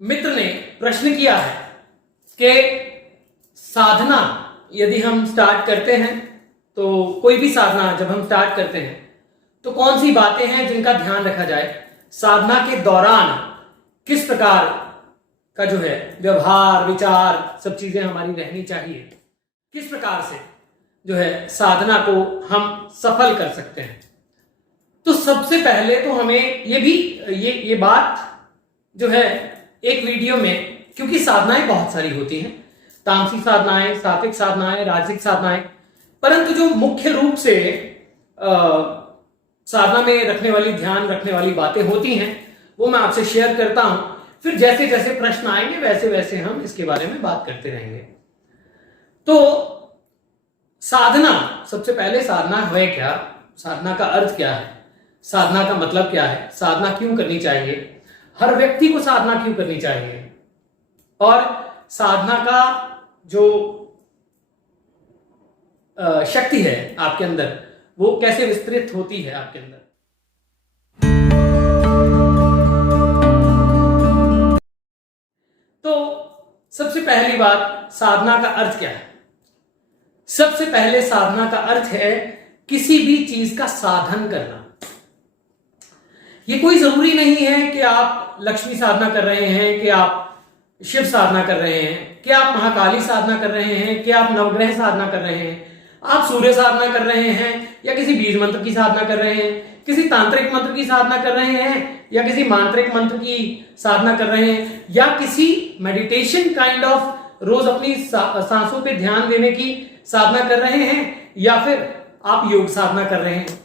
मित्र ने प्रश्न किया है कि साधना यदि हम स्टार्ट करते हैं, तो कोई भी साधना जब हम स्टार्ट करते हैं तो कौन सी बातें हैं जिनका ध्यान रखा जाए, साधना के दौरान किस प्रकार का जो है व्यवहार विचार सब चीजें हमारी रहनी चाहिए, किस प्रकार से जो है साधना को हम सफल कर सकते हैं। तो सबसे पहले तो हमें ये बात जो है एक वीडियो में, क्योंकि साधनाएं बहुत सारी होती हैं, तामसिक साधनाएं, सात्विक साधनाएं, राजसिक साधनाएं, परंतु जो मुख्य रूप से साधना में रखने वाली, ध्यान रखने वाली बातें होती हैं वो मैं आपसे शेयर करता हूं। फिर जैसे जैसे प्रश्न आएंगे वैसे वैसे हम इसके बारे में बात करते रहेंगे। तो साधना, सबसे पहले साधना है क्या, साधना का अर्थ क्या है, साधना का मतलब क्या है, साधना क्यों करनी चाहिए, हर व्यक्ति को साधना क्यों करनी चाहिए, और साधना का जो शक्ति है आपके अंदर वो कैसे विस्तृत होती है आपके अंदर। तो सबसे पहली बात, साधना का अर्थ क्या है। सबसे पहले साधना का अर्थ है किसी भी चीज का साधन करना। ये कोई जरूरी नहीं है कि आप लक्ष्मी साधना कर रहे हैं, कि आप शिव साधना कर रहे हैं, कि आप महाकाली साधना कर रहे हैं, कि आप नवग्रह साधना कर रहे हैं, आप सूर्य साधना कर रहे हैं, या किसी बीज मंत्र की साधना कर रहे हैं, किसी तांत्रिक मंत्र की साधना कर रहे हैं, या किसी मांत्रिक मंत्र की साधना कर रहे हैं, या किसी मेडिटेशन काइंड ऑफ रोज अपनी सांसों पे ध्यान देने की साधना कर रहे हैं, या फिर आप योग साधना कर रहे हैं।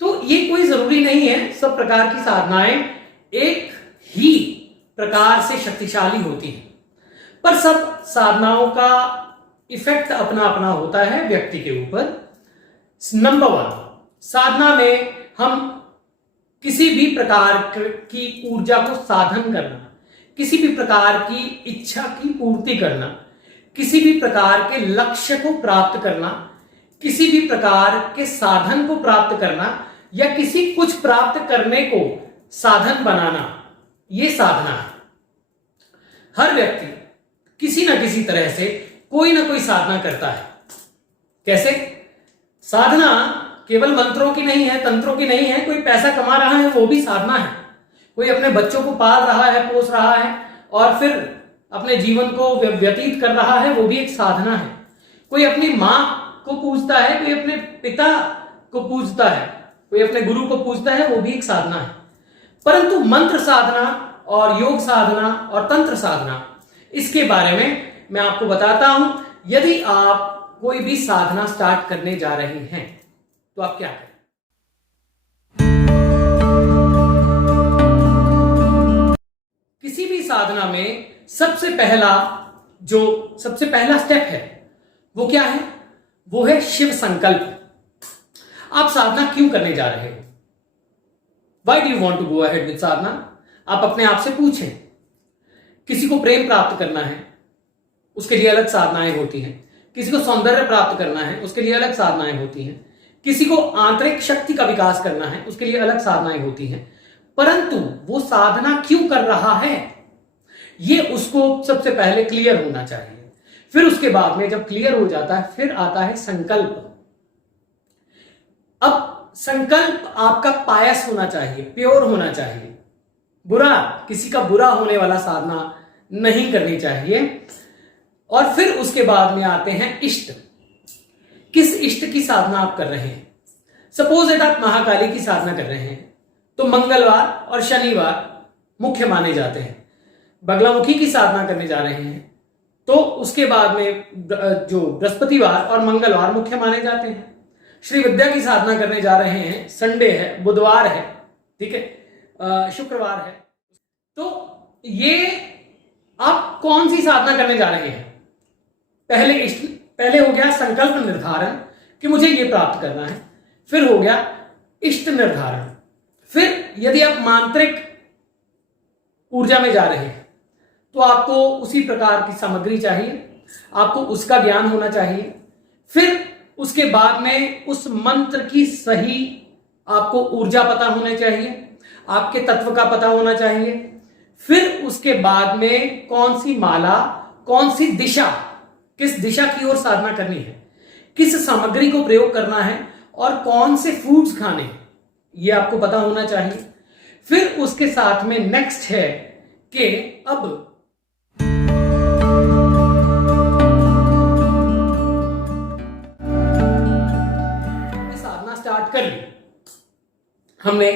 तो ये कोई जरूरी नहीं है, सब प्रकार की साधनाएं एक ही प्रकार से शक्तिशाली होती हैं, पर सब साधनाओं का इफेक्ट अपना अपना होता है व्यक्ति के ऊपर। नंबर 1, साधना में हम किसी भी प्रकार की ऊर्जा को साधन करना, किसी भी प्रकार की इच्छा की पूर्ति करना, किसी भी प्रकार के लक्ष्य को प्राप्त करना, किसी भी प्रकार के साधन को प्राप्त करना, या किसी कुछ प्राप्त करने को साधन बनाना, ये साधना है। हर व्यक्ति किसी ना किसी तरह से कोई ना कोई साधना करता है। कैसे? साधना केवल मंत्रों की नहीं है, तंत्रों की नहीं है। कोई पैसा कमा रहा है वो भी साधना है, कोई अपने बच्चों को पाल रहा है, पोस रहा है और फिर अपने जीवन को व्यतीत कर रहा है, वो भी एक साधना है। कोई अपनी मां को पूजता है, कोई अपने पिता को पूजता है, कोई अपने गुरु को पूजता है, वो भी एक साधना है। परंतु मंत्र साधना और योग साधना और तंत्र साधना, इसके बारे में मैं आपको बताता हूं। यदि आप कोई भी साधना स्टार्ट करने जा रहे हैं तो आप क्या करें। किसी भी साधना में सबसे पहला स्टेप है वो क्या है? वो है शिव संकल्प। आप साधना क्यों करने जा रहे हो? Why do you want to go ahead with साधना? आप अपने आप से पूछें। किसी को प्रेम प्राप्त करना है, उसके लिए अलग साधनाएं होती हैं। किसी को सौंदर्य प्राप्त करना है, उसके लिए अलग साधनाएं होती हैं। किसी को आंतरिक शक्ति का विकास करना है, उसके लिए अलग साधनाएं होती हैं। परंतु वो साधना क्यों कर रहा है, ये उसको सबसे पहले क्लियर होना चाहिए। फिर उसके बाद में जब क्लियर हो जाता है, फिर आता है संकल्प। अब संकल्प आपका पायस होना चाहिए, प्योर होना चाहिए। किसी का बुरा होने वाला साधना नहीं करनी चाहिए। और फिर उसके बाद में आते हैं इष्ट। किस इष्ट की साधना आप कर रहे हैं? सपोज दैट आप महाकाली की साधना कर रहे हैं तो मंगलवार और शनिवार मुख्य माने जाते हैं। बगलामुखी की साधना करने जा रहे हैं तो उसके बाद में जो बृहस्पतिवार और मंगलवार मुख्य माने जाते हैं। श्री विद्या की साधना करने जा रहे हैं, संडे है, बुधवार है, ठीक है, शुक्रवार है। तो ये आप कौन सी साधना करने जा रहे हैं? पहले हो गया संकल्प निर्धारण कि मुझे ये प्राप्त करना है। फिर हो गया इष्ट निर्धारण। फिर यदि आप मांत्रिक ऊर्जा में जा रहे हैं तो आपको उसी प्रकार की सामग्री चाहिए, आपको उसका ज्ञान होना चाहिए। फिर उसके बाद में उस मंत्र की सही आपको ऊर्जा पता होनी चाहिए, आपके तत्व का पता होना चाहिए। फिर उसके बाद में कौन सी माला, कौन सी दिशा, किस दिशा की ओर साधना करनी है, किस सामग्री को प्रयोग करना है और कौन से फूड्स खाने हैं, ये आपको पता होना चाहिए। फिर उसके साथ में नेक्स्ट है कि अब साधना स्टार्ट कर ली, हमने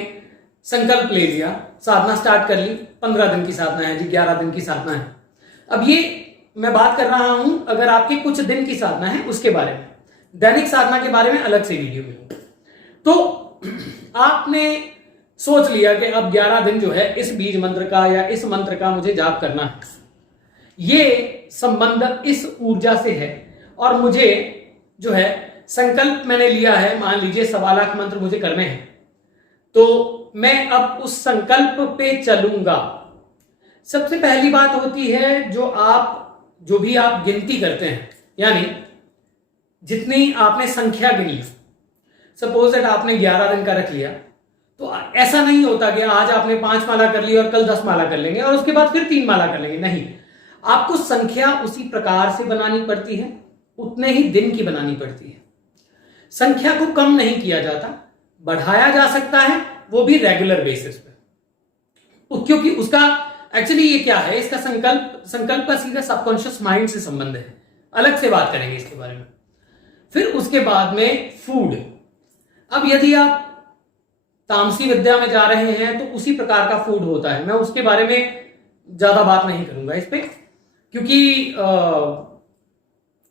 संकल्प ले लिया, साधना स्टार्ट कर ली, 15 दिन की साधना है जी, 11 दिन की साधना है। अब ये मैं बात कर रहा हूं अगर आपके कुछ दिन की साधना है उसके बारे में, दैनिक साधना के बारे में अलग से वीडियो में। तो आपने सोच लिया कि अब 11 दिन जो है इस बीज मंत्र का या इस मंत्र का मुझे जाप करना है, ये संबंध इस ऊर्जा से है और मुझे जो है संकल्प मैंने लिया है, मान लीजिए 1.25 लाख मंत्र मुझे करने हैं, तो मैं अब उस संकल्प पे चलूंगा। सबसे पहली बात होती है जो भी आप गिनती करते हैं, यानी जितनी आपने संख्या गिनी, सपोज दैट आपने 11 दिन का रख लिया, तो ऐसा नहीं होता कि आज आपने 5 माला कर ली और कल 10 माला कर लेंगे और उसके बाद फिर 3 माला कर लेंगे, नहीं, आपको संख्या उसी प्रकार से बनानी पड़ती है, उतने ही दिन की बनानी पड़ती है। संख्या को कम नहीं किया जाता, बढ़ाया जा सकता है, वो भी रेगुलर बेसिस पे, क्योंकि उसका एक्चुअली ये क्या है, इसका संकल्प का सीधा सबकॉन्शियस माइंड से संबंध है, अलग से बात करेंगे इसके बारे में। फिर उसके बाद में फूड, अब यदि आप तामसी विद्या में जा रहे हैं तो उसी प्रकार का फूड होता है, मैं उसके बारे में ज्यादा बात नहीं करूंगा इस पे, क्योंकि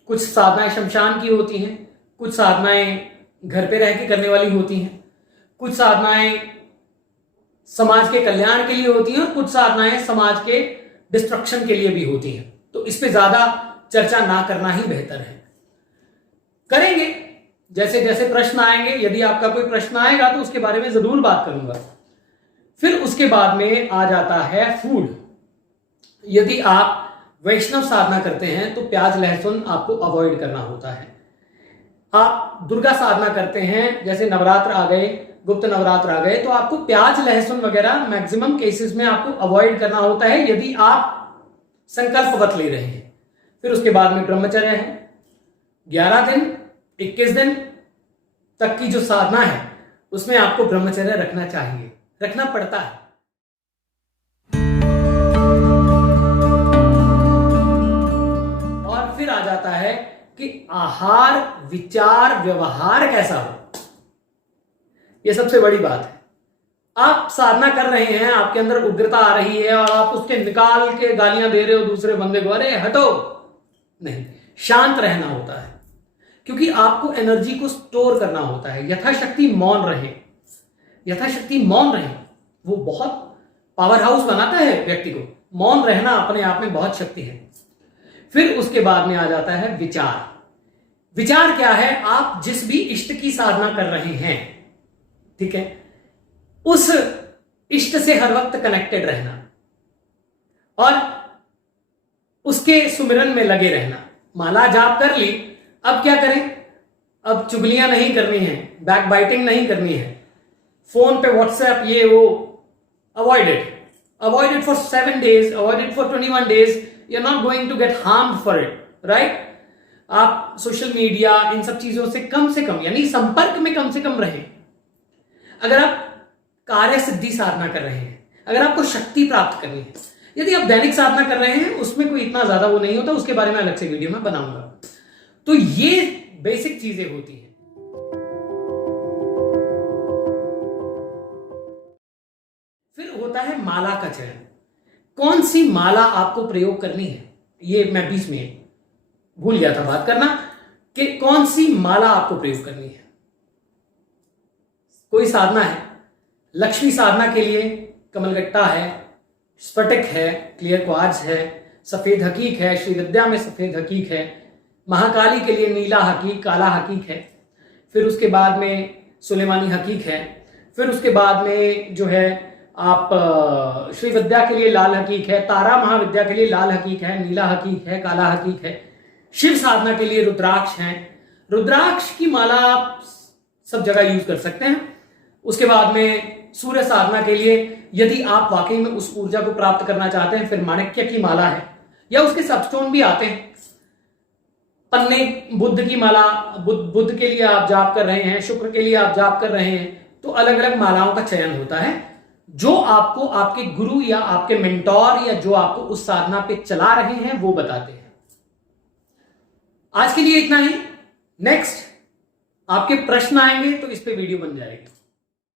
कुछ साधनाएं शमशान की होती हैं, कुछ साधनाएं घर पे रह के करने वाली होती हैं, कुछ साधनाएं समाज के कल्याण के लिए होती हैं और कुछ साधनाएं समाज के डिस्ट्रक्शन के लिए भी होती हैं। तो इस पे ज्यादा चर्चा ना करना ही बेहतर है। करेंगे जैसे जैसे प्रश्न आएंगे, यदि आपका कोई प्रश्न आएगा तो उसके बारे में जरूर बात करूंगा। फिर उसके बाद में आ जाता है फूड। यदि आप वैष्णव साधना करते हैं तो प्याज लहसुन आपको अवॉइड करना होता है। आप दुर्गा साधना करते हैं, जैसे नवरात्र आ गए, गुप्त नवरात्र आ गए, तो आपको प्याज लहसुन वगैरह मैक्सिमम केसेस में आपको अवॉइड करना होता है यदि आप संकल्पवत ले रहे हैं। फिर उसके बाद में ब्रह्मचर्य है, 11 दिन 21 दिन तक की जो साधना है उसमें आपको ब्रह्मचर्य रखना चाहिए, रखना पड़ता है। और फिर आ जाता है कि आहार विचार व्यवहार कैसा हो, यह सबसे बड़ी बात है। आप साधना कर रहे हैं, आपके अंदर उग्रता आ रही है और आप उसके निकाल के गालियां दे रहे हो दूसरे बंदे को, अरे हटो, नहीं, शांत रहना होता है, क्योंकि आपको एनर्जी को स्टोर करना होता है। यथाशक्ति मौन रहे, यथाशक्ति मौन रहे, वो बहुत पावर हाउस बनाता है व्यक्ति को। मौन रहना अपने आप में बहुत शक्ति है। फिर उसके बाद में आ जाता है विचार। विचार क्या है, आप जिस भी इष्ट की साधना कर रहे हैं, ठीक है, उस इष्ट से हर वक्त कनेक्टेड रहना और उसके सुमिरन में लगे रहना। माला जाप कर ली, अब क्या करें, अब चुगलियां नहीं करनी है, बैक बाइटिंग नहीं करनी है, फोन पे व्हाट्सएप ये वो, avoid it for 7 days, avoid it for 21 days, you are not going to get harmed for it, right. आप सोशल मीडिया इन सब चीजों से कम यानी संपर्क में कम से कम रहें। अगर आप कार्य सिद्धि साधना कर रहे हैं, अगर आपको शक्ति प्राप्त करनी है, यदि आप दैनिक साधना कर रहे हैं उसमें कोई इतना ज्यादा वो नहीं होता, उसके बारे में अलग से वीडियो में बनाऊंगा। तो ये बेसिक चीजें होती हैं। फिर होता है माला का चयन, कौन सी माला आपको प्रयोग करनी है। ये मैं बीच में भूल गया था बात करना कि कौन सी माला आपको प्रयोग करनी है। कोई साधना है, लक्ष्मी साधना के लिए कमलगट्टा है, स्फटिक है, क्लियर क्वार्ट्ज है, सफेद हकीक है, श्री विद्या में सफेद हकीक है, महाकाली के लिए नीला हकीक, काला हकीक है। फिर उसके बाद में सुलेमानी हकीक है। फिर उसके बाद में जो है आप श्री विद्या के लिए लाल हकीक है, तारा महाविद्या के लिए लाल हकीक है, नीला हकीक है, काला हकीक है। शिव साधना के लिए रुद्राक्ष है। रुद्राक्ष की माला आप सब जगह यूज कर सकते हैं। उसके बाद में सूर्य साधना के लिए यदि आप वाकई में उस ऊर्जा को प्राप्त करना चाहते हैं, फिर माणिक्य की माला है या उसके सबस्टोन भी आते हैं। पन्ने बुद्ध की माला, बुद्ध के लिए आप जाप कर रहे हैं, शुक्र के लिए आप जाप कर रहे हैं, तो अलग अलग मालाओं का चयन होता है जो आपको आपके गुरु या आपके मेंटोर या जो आपको उस साधना पे चला रहे हैं वो बताते हैं। आज के लिए इतना ही। नेक्स्ट आपके प्रश्न आएंगे तो इस पे वीडियो बन जाएगी।